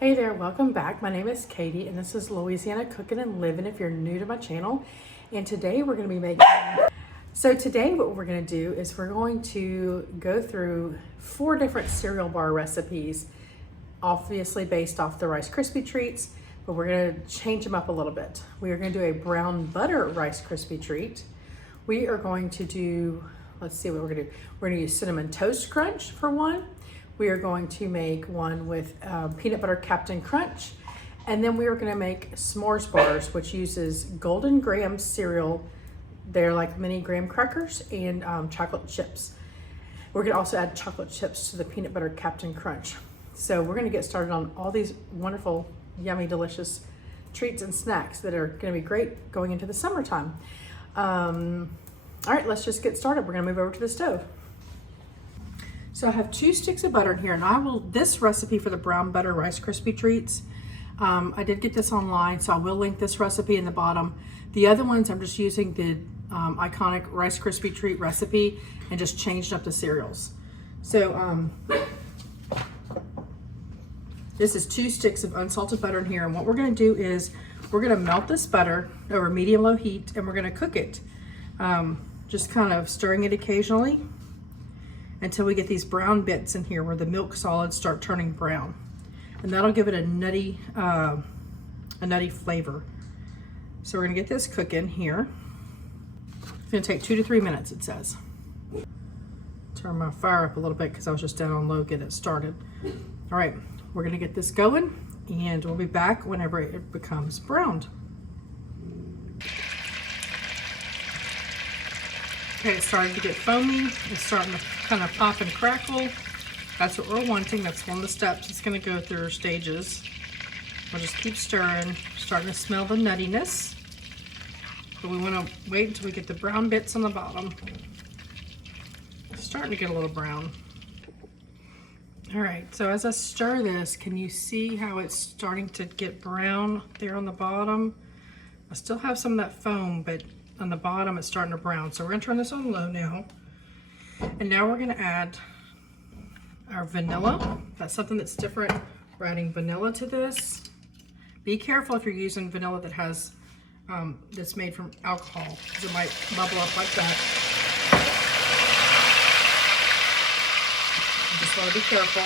Hey there, welcome back. My name is Katie and this is Louisiana Cooking and Living if you're new to my channel. And today we're going to be making, today what we're going to do is we're going to go through 4 different cereal bar recipes, obviously based off the Rice Krispie treats, but we're going to change them up a little bit. We are going to do a brown butter Rice Krispie treat. We are going to do, let's see what we're going to do. We're going to use Cinnamon Toast Crunch for one. We are going to make one with peanut butter Captain Crunch. And then we are gonna make s'mores bars, which uses Golden Graham cereal. They're like mini graham crackers and chocolate chips. We're gonna also add chocolate chips to the peanut butter Captain Crunch. So we're gonna get started on all these wonderful, yummy, delicious treats and snacks that are gonna be great going into the summertime. All right, let's just get started. We're gonna move over to the stove. So I have 2 sticks of butter in here, and this recipe for the brown butter Rice Krispie treats, I did get this online, so I will link this recipe in the bottom. The other ones, I'm just using the iconic Rice Krispie treat recipe and just changed up the cereals. So this is 2 sticks of unsalted butter in here, and what we're gonna do is we're gonna melt this butter over medium-low heat, and we're gonna cook it, just kind of stirring it occasionally until we get these brown bits in here where the milk solids start turning brown. And that'll give it a nutty flavor. So we're gonna get this cooking here. It's gonna take 2 to 3 minutes, it says. Turn my fire up a little bit because I was just down on low getting it started. All right, we're gonna get this going and we'll be back whenever it becomes browned. Okay, it's starting to get foamy. It's starting to kind of pop and crackle. That's what we're wanting. That's one of the steps it's going to go through, stages. We'll just keep stirring. Starting to smell the nuttiness. But we want to wait until we get the brown bits on the bottom. It's starting to get a little brown. All right, so as I stir this, can you see how it's starting to get brown there on the bottom? I still have some of that foam, but on the bottom it's starting to brown. So we're gonna turn this on low now. And now we're gonna add our vanilla. That's something that's different. We're adding vanilla to this. Be careful if you're using vanilla that has, that's made from alcohol, because it might bubble up like that. You just wanna be careful.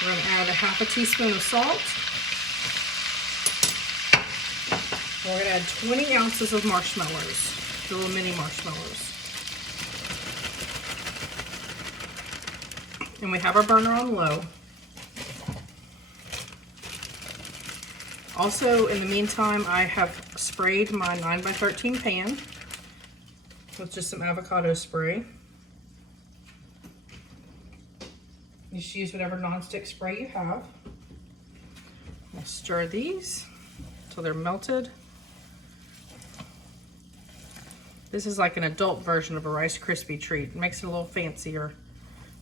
We're gonna add a ½ teaspoon of salt. We're gonna add 20 ounces of marshmallows, the little mini marshmallows. And we have our burner on low. Also, in the meantime, I have sprayed my 9x13 pan with just some avocado spray. You should use whatever nonstick spray you have. I'll stir these until they're melted. This is like an adult version of a Rice Krispie treat. It makes it a little fancier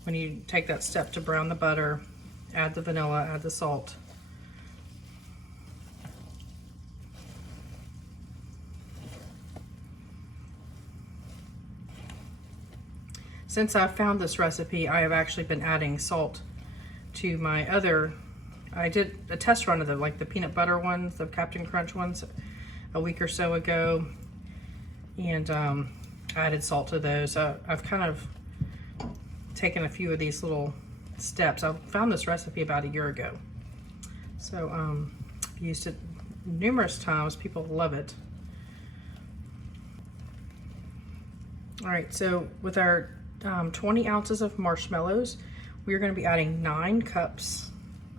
when you take that step to brown the butter, add the vanilla, add the salt. Since I found this recipe, I have actually been adding salt to my other, I did a test run of them, like the peanut butter ones, the Captain Crunch ones, a week or so ago. And I added salt to those. I've kind of taken a few of these little steps. I found this recipe about a year ago. So I've used it numerous times. People love it. All right, so with our 20 ounces of marshmallows, we are going to be adding 9 cups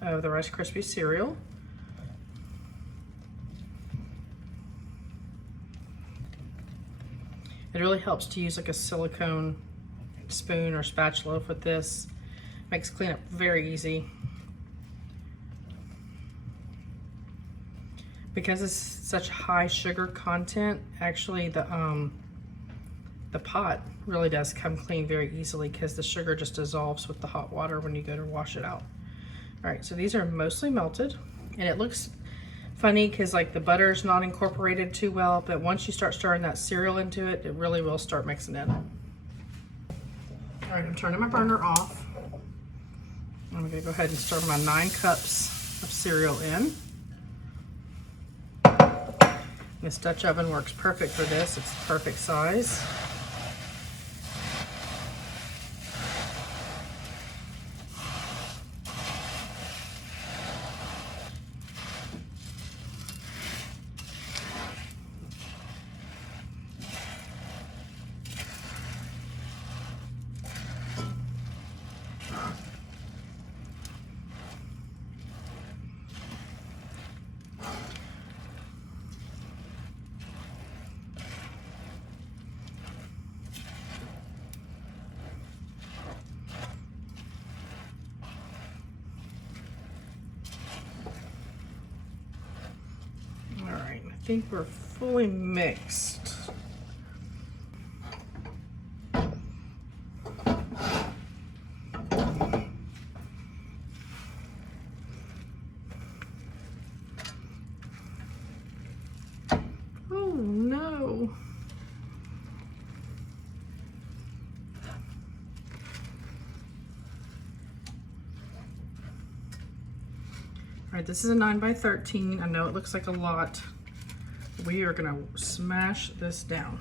of the Rice Krispie cereal. It really helps to use like a silicone spoon or spatula with this. Makes cleanup very easy. Because it's such high sugar content, actually the pot really does come clean very easily because the sugar just dissolves with the hot water when you go to wash it out. All right, so these are mostly melted, and it looks funny because like the butter is not incorporated too well, but once you start stirring that cereal into it, it really will start mixing in. All right, I'm turning my burner off. I'm gonna go ahead and stir my 9 cups of cereal in. This Dutch oven works perfect for this. It's the perfect size. I think we're fully mixed. Oh no. All right, this is a 9 by 13. I know it looks like a lot. We are gonna smash this down.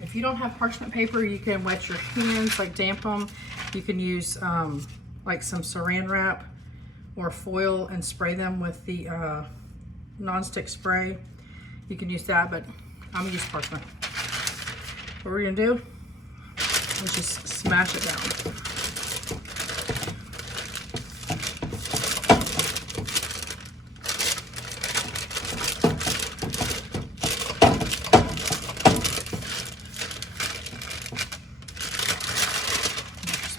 If you don't have parchment paper, you can wet your hands, like damp them. You can use like some saran wrap or foil and spray them with the non-stick spray. You can use that, but I'm gonna use parchment. What we're gonna do is just smash it down.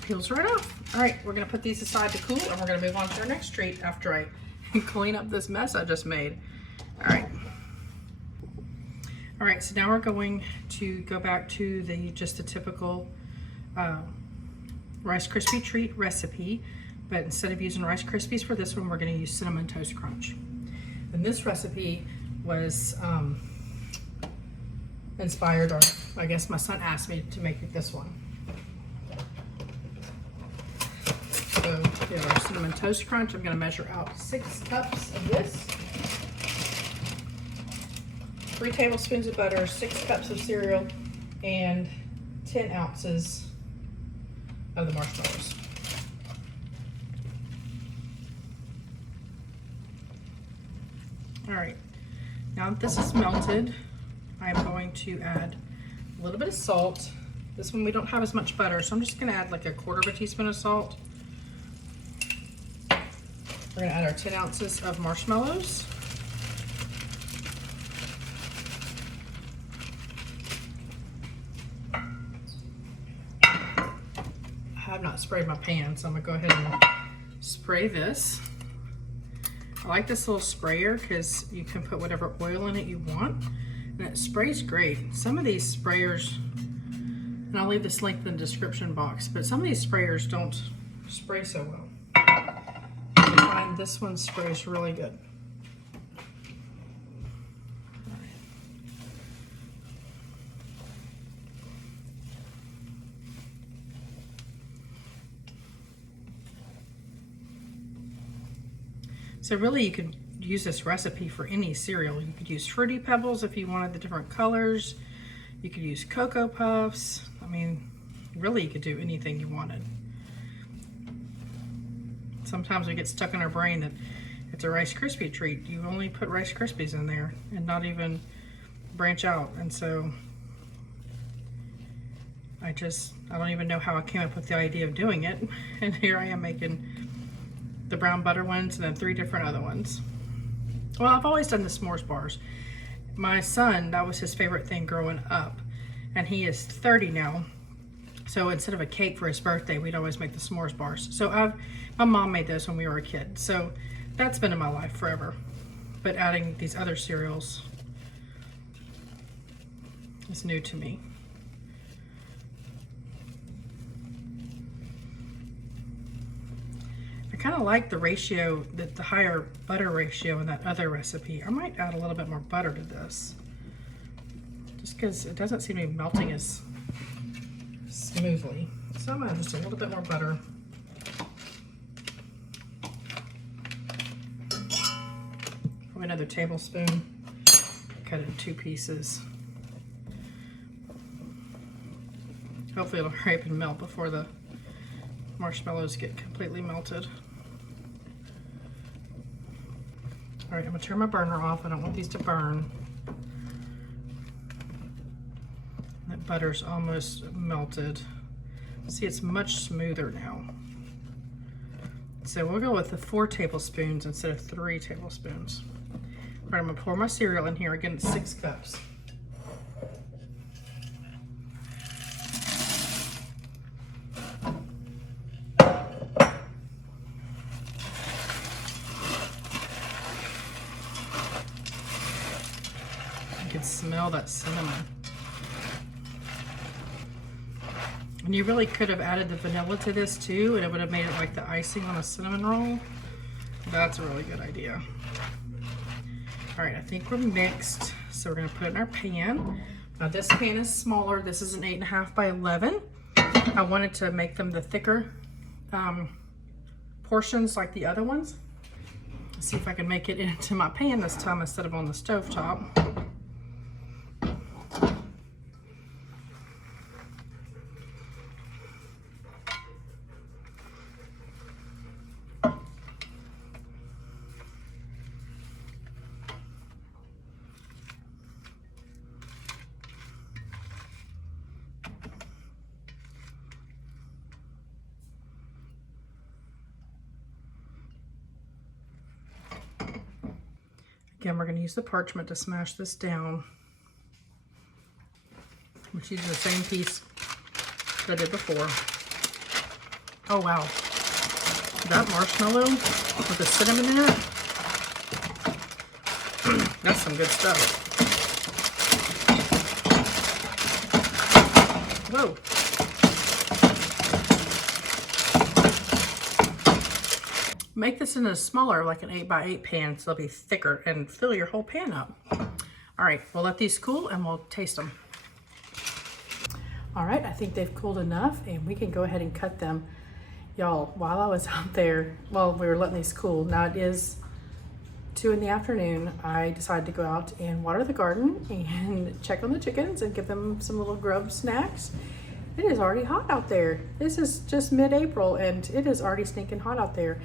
Peels right off. All right, we're gonna put these aside to cool, and we're gonna move on to our next treat after I clean up this mess I just made. All right. All right, so now we're going to go back to just the typical Rice Krispie treat recipe, but instead of using Rice Krispies for this one, we're gonna use Cinnamon Toast Crunch. And this recipe was inspired, or I guess my son asked me to make this one. So here's our Cinnamon Toast Crunch. I'm gonna measure out 6 cups of this, 3 tablespoons of butter, 6 cups of cereal, and 10 ounces of the marshmallows. All right, now that this is melted, I'm going to add a little bit of salt. This one we don't have as much butter, so I'm just gonna add like a 1/4 teaspoon of salt. We're gonna add our 10 ounces of marshmallows. I have not sprayed my pan, so I'm gonna go ahead and spray this. I like this little sprayer because you can put whatever oil in it you want, and it sprays great. Some of these sprayers, and I'll leave this link in the description box, but some of these sprayers don't spray so well. I find this one sprays really good. So really you could use this recipe for any cereal. You could use Fruity Pebbles if you wanted the different colors. You could use Cocoa Puffs. I mean, really you could do anything you wanted. Sometimes we get stuck in our brain that it's a Rice Krispie treat. You only put Rice Krispies in there and not even branch out. And so I don't even know how I came up with the idea of doing it. And here I am making the brown butter ones and then 3 different other ones. Well, I've always done the s'mores bars. My son, that was his favorite thing growing up, and he is 30 now. So instead of a cake for his birthday, we'd always make the s'mores bars. So my mom made those when we were a kid. So that's been in my life forever. But adding these other cereals is new to me. I kind of like the ratio, the higher butter ratio in that other recipe. I might add a little bit more butter to this, just because it doesn't seem to be melting as smoothly. So I'm gonna add just a little bit more butter. Probably another tablespoon. Cut it in 2 pieces. Hopefully it'll hurry up and melt before the marshmallows get completely melted. All right, I'm gonna turn my burner off. I don't want these to burn. That butter's almost melted. See, it's much smoother now. So we'll go with the 4 tablespoons instead of 3 tablespoons. All right, I'm gonna pour my cereal in here. Again, it's 6 cups. You can smell that cinnamon. And you really could have added the vanilla to this too, and it would have made it like the icing on a cinnamon roll. That's a really good idea. All right, I think we're mixed. So we're gonna put it in our pan. Now this pan is smaller. This is an 8.5 by 11. I wanted to make them the thicker portions like the other ones. Let's see if I can make it into my pan this time instead of on the stove top. Again, we're going to use the parchment to smash this down. I'm using the same piece that I did before. Oh wow, that marshmallow with the cinnamon in it, that's some good stuff. Whoa. Make this in a smaller, like an 8 by 8 pan, so they'll be thicker, and fill your whole pan up. All right, we'll let these cool and we'll taste them. All right, I think they've cooled enough and we can go ahead and cut them. Y'all, while I was out there, while we were letting these cool, now it is 2 in the afternoon, I decided to go out and water the garden and check on the chickens and give them some little grub snacks. It is already hot out there. This is just mid-April and it is already stinking hot out there.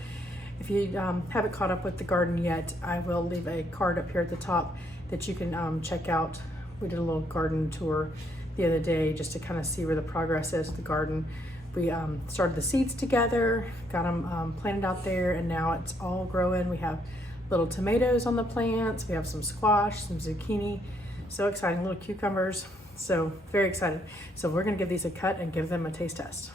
If you haven't caught up with the garden yet, I will leave a card up here at the top that you can check out. We did a little garden tour the other day just to kind of see where the progress is with the garden. We started the seeds together, got them planted out there, and now it's all growing. We have little tomatoes on the plants. We have some squash, some zucchini. So exciting, little cucumbers. So very excited. So we're gonna give these a cut and give them a taste test.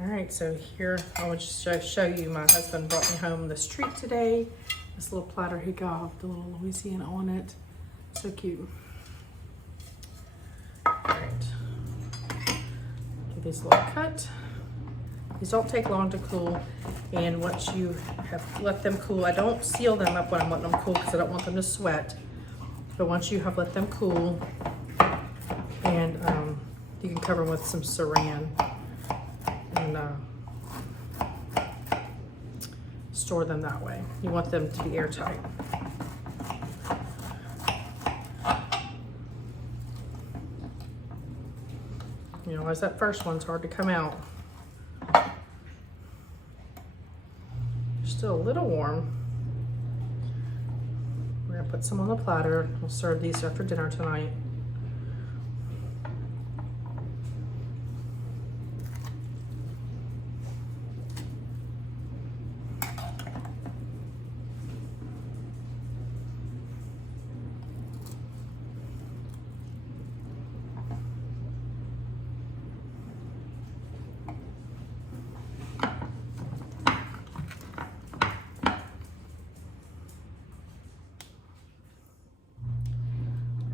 All right, so here I will just show you. My husband brought me home this treat today. This little platter he got with the little Louisiana on it. So cute. All right, give these a little cut. These don't take long to cool, and once you have let them cool, I don't seal them up when I'm letting them cool because I don't want them to sweat. But once you have let them cool, and you can cover them with some saran and store them that way. You want them to be airtight. You know, as that first one's hard to come out. Still a little warm. We're gonna put some on the platter. We'll serve these after dinner tonight.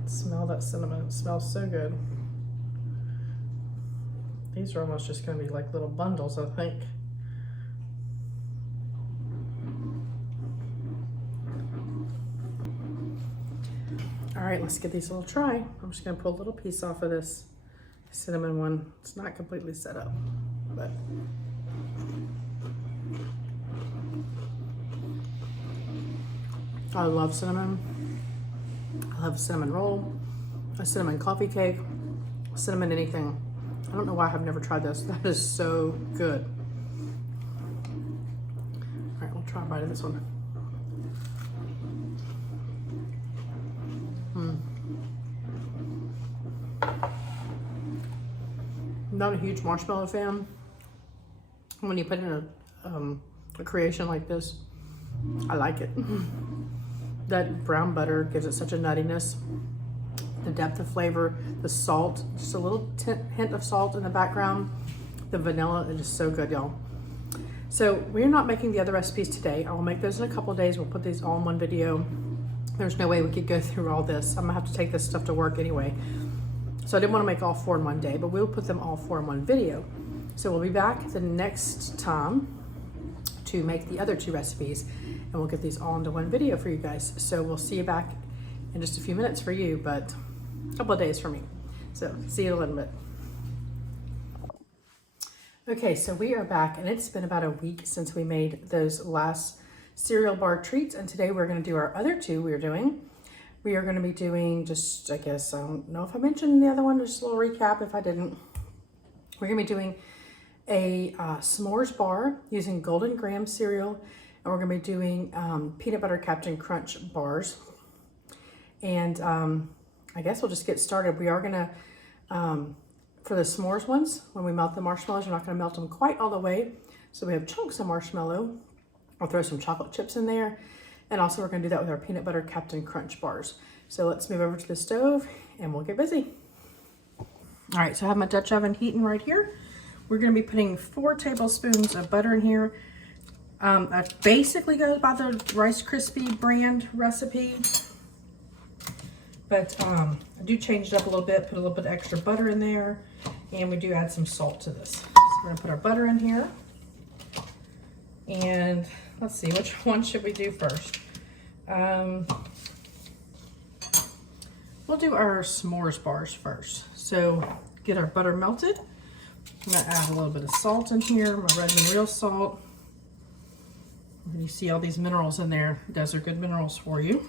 Smell that cinnamon, it smells so good. These are almost just gonna be like little bundles, I think. All right, let's give these a little try. I'm just gonna pull a little piece off of this cinnamon one. It's not completely set up, but I love cinnamon. I love cinnamon roll, a cinnamon coffee cake, cinnamon anything. I don't know why I've never tried this. That is so good. All right, we'll try a bite of this one. I'm not a huge marshmallow fan. When you put in a creation like this, I like it. That brown butter gives it such a nuttiness. The depth of flavor, the salt, just a little hint of salt in the background. The vanilla is just so good, y'all. So we're not making the other recipes today. I will make those in a couple of days. We'll put these all in one video. There's no way we could go through all this. I'm gonna have to take this stuff to work anyway. So I didn't want to make all 4 in one day, but we'll put them all 4 in one video. So we'll be back the next time to make the other 2 recipes, and we'll get these all into one video for you guys. So we'll see you back in just a few minutes for you, but a couple of days for me. So see you in a little bit. Okay, so we are back, and it's been about a week since we made those last cereal bar treats, and today we're going to do our other 2 we're doing. We are going to be doing just, I guess, I don't know if I mentioned the other one, just a little recap if I didn't. We're going to be doing a s'mores bar using Golden Graham cereal, and we're going to be doing peanut butter Captain Crunch bars. And I guess we'll just get started. We are going to, for the s'mores ones, when we melt the marshmallows, we're not going to melt them quite all the way. So we have chunks of marshmallow. I'll throw some chocolate chips in there. And also we're going to do that with our peanut butter Captain Crunch bars. So let's move over to the stove and we'll get busy. All right, so I have my Dutch oven heating right here. We're going to be putting 4 tablespoons of butter in here. I basically go by the Rice Krispie brand recipe, but I do change it up a little bit, put a little bit of extra butter in there, and we do add some salt to this. So we're going to put our butter in here. And let's see, which one should we do first? We'll do our s'mores bars first. So get our butter melted. I'm gonna add a little bit of salt in here, my Redmond Real salt. And you see all these minerals in there. Those are good minerals for you.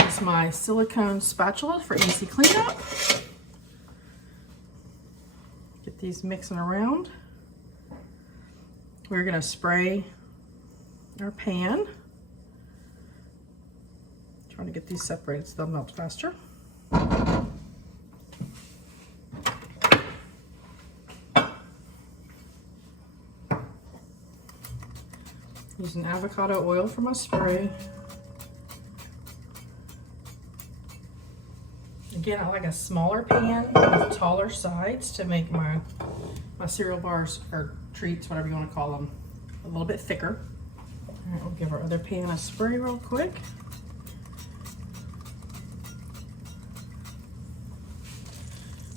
Use my silicone spatula for easy cleanup. Get these mixing around. We're gonna spray our pan. Trying to get these separated so they'll melt faster. Using avocado oil for my spray. Again, I like a smaller pan with taller sides to make my cereal bars or treats, whatever you want to call them, a little bit thicker. All right, we'll give our other pan a spray real quick.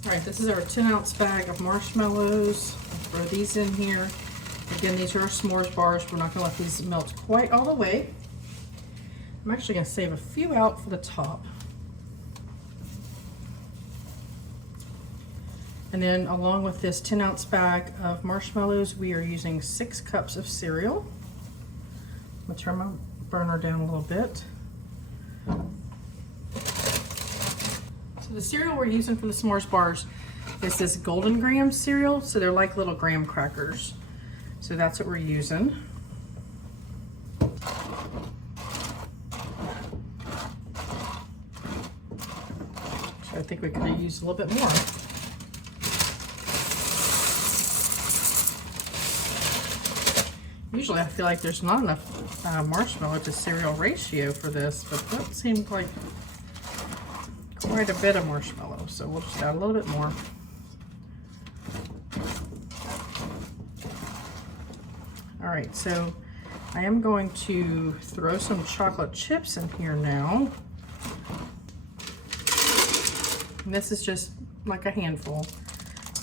All right, this is our 10-ounce bag of marshmallows. I'll throw these in here. Again, these are our s'mores bars. We're not going to let these melt quite all the way. I'm actually going to save a few out for the top. And then along with this 10-ounce bag of marshmallows, we are using 6 cups of cereal. I'm going to turn my burner down a little bit. So the cereal we're using for the s'mores bars is this Golden Graham cereal. So they're like little graham crackers. So that's what we're using. So I think we could use a little bit more. Usually I feel like there's not enough marshmallow to cereal ratio for this, but that seemed like quite a bit of marshmallow. So we'll just add a little bit more. All right, so I am going to throw some chocolate chips in here now. And this is just like a handful.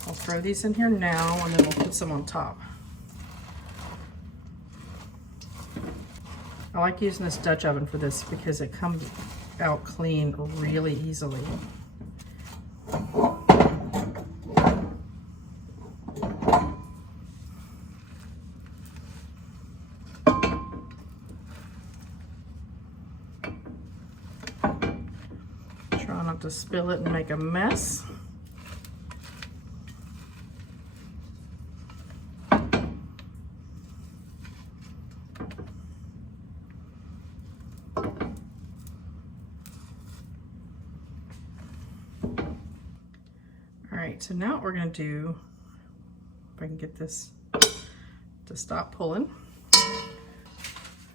I'll throw these in here now and then we'll put some on top. I like using this Dutch oven for this because it comes out clean really easily. Try not to spill it and make a mess. Alright, so now what we're going to do, if I can get this to stop pulling,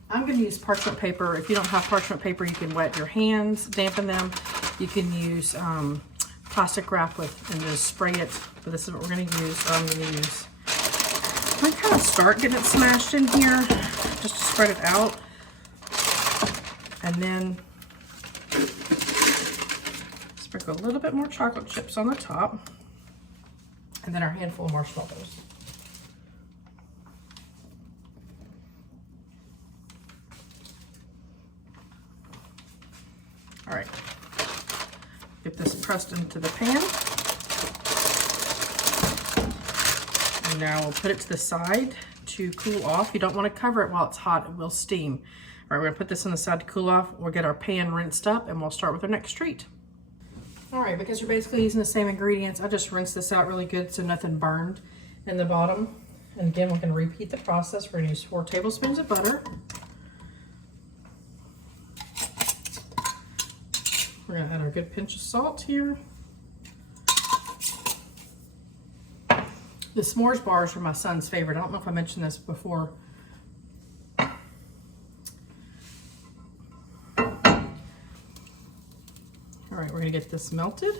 I'm going to use parchment paper. If you don't have parchment paper, you can wet your hands, dampen them. You can use plastic wrap and just spray it, but this is what we're going to use. I'm going to use, I kind of start getting it smashed in here, just to spread it out, and then sprinkle a little bit more chocolate chips on the top, and then our handful of marshmallows. All right, get this pressed into the pan. And now we'll put it to the side to cool off. You don't want to cover it while it's hot, it will steam. All right, we're gonna put this on the side to cool off. We'll get our pan rinsed up and we'll start with our next treat. All right, because you're basically using the same ingredients, I just rinsed this out really good so nothing burned in the bottom. And again, we're gonna repeat the process. We're gonna use 4 tablespoons of butter. We're gonna add our good pinch of salt here. The s'mores bars are my son's favorite. I don't know if I mentioned this before. All right, we're gonna get this melted.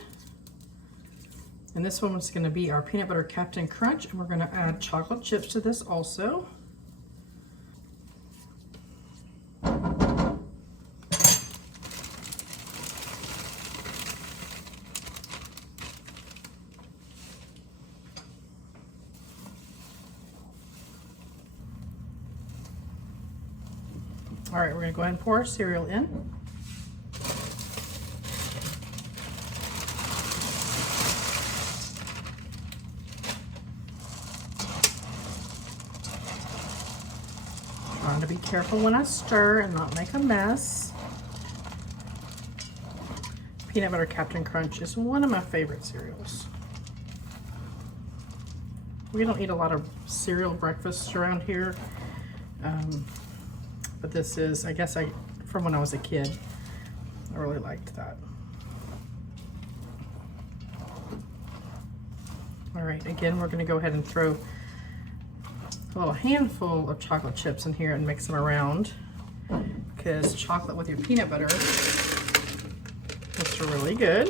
And this one is gonna be our peanut butter Captain Crunch, and we're gonna add chocolate chips to this also. All right, we're gonna go ahead and pour our cereal in. Trying to be careful when I stir and not make a mess. Peanut butter Captain Crunch is one of my favorite cereals. We don't eat a lot of cereal breakfasts around here. But this is, I guess, from when I was a kid, I really liked that. All right, again, we're gonna go ahead and throw a little handful of chocolate chips in here and mix them around, because chocolate with your peanut butter looks really good.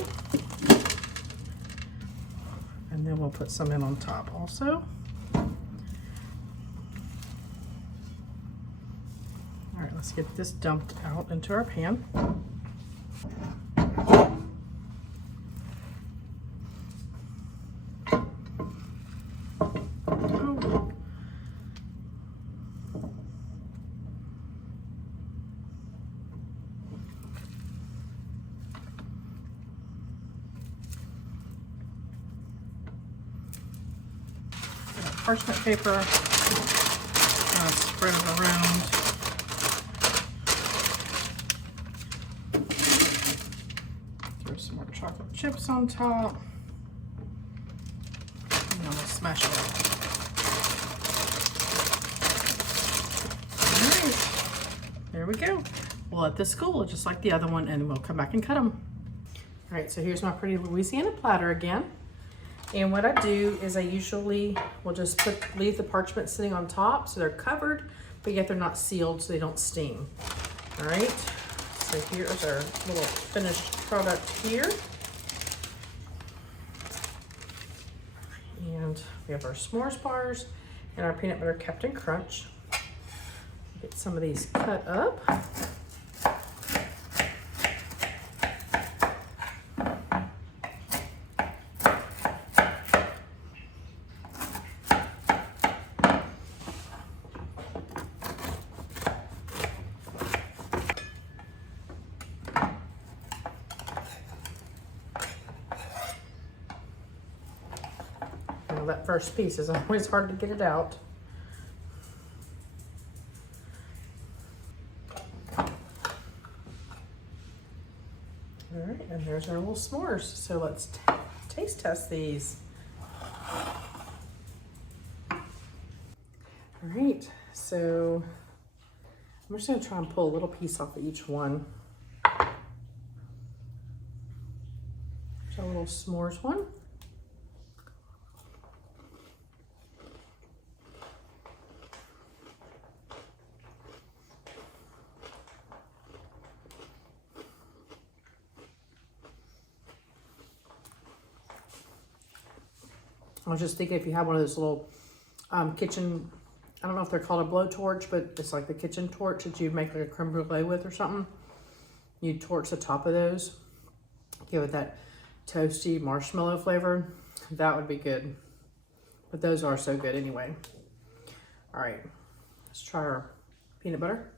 And then we'll put some in on top also. All right, let's get this dumped out into our pan. Parchment paper, spread it around. Throw some more chocolate chips on top. And then we'll smash it out. All right, there we go. We'll let this cool just like the other one, and we'll come back and cut them. All right, so here's my pretty Louisiana platter again. And what I do is I usually will just leave the parchment sitting on top so they're covered, but yet they're not sealed so they don't steam. All right, so here's our little finished product here. And we have our s'mores bars and our peanut butter Captain Crunch. Get some of these cut up. know, that first piece is always hard to get it out. All right, and there's our little s'mores. So let's taste test these. All right, so I'm just gonna try and pull a little piece off of each one. There's a little s'mores one. I was just thinking if you have one of those little kitchen, I don't know if they're called a blowtorch, but it's like the kitchen torch that you make like a creme brulee with or something. You torch the top of those, give it that toasty marshmallow flavor. That would be good. But those are so good anyway. All right, let's try our peanut butter.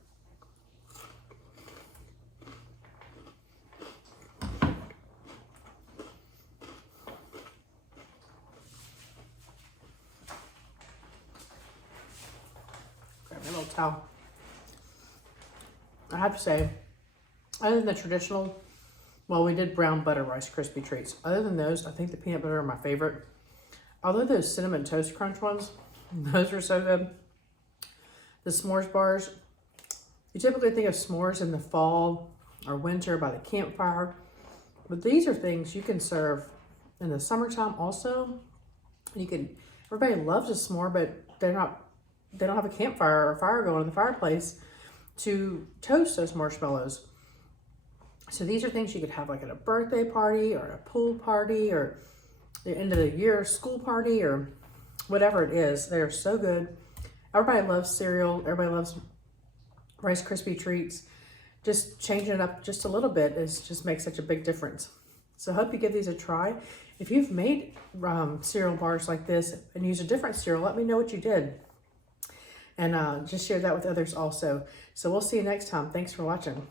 Grab my little towel. I have to say, other than the traditional, well, we did brown butter Rice Krispie treats. Other than those, I think the peanut butter are my favorite. Although those cinnamon toast crunch ones, those are so good. The s'mores bars, you typically think of s'mores in the fall or winter by the campfire, but these are things you can serve in the summertime also. Everybody loves a s'more, but they don't have a campfire or a fire going in the fireplace to toast those marshmallows. So these are things you could have like at a birthday party or a pool party or the end of the year school party or whatever it is. They're so good. Everybody loves cereal. Everybody loves Rice Krispie treats. Just changing it up just a little bit just makes such a big difference. So I hope you give these a try. If you've made cereal bars like this and used a different cereal, let me know what you did. And just share that with others also. So we'll see you next time. Thanks for watching.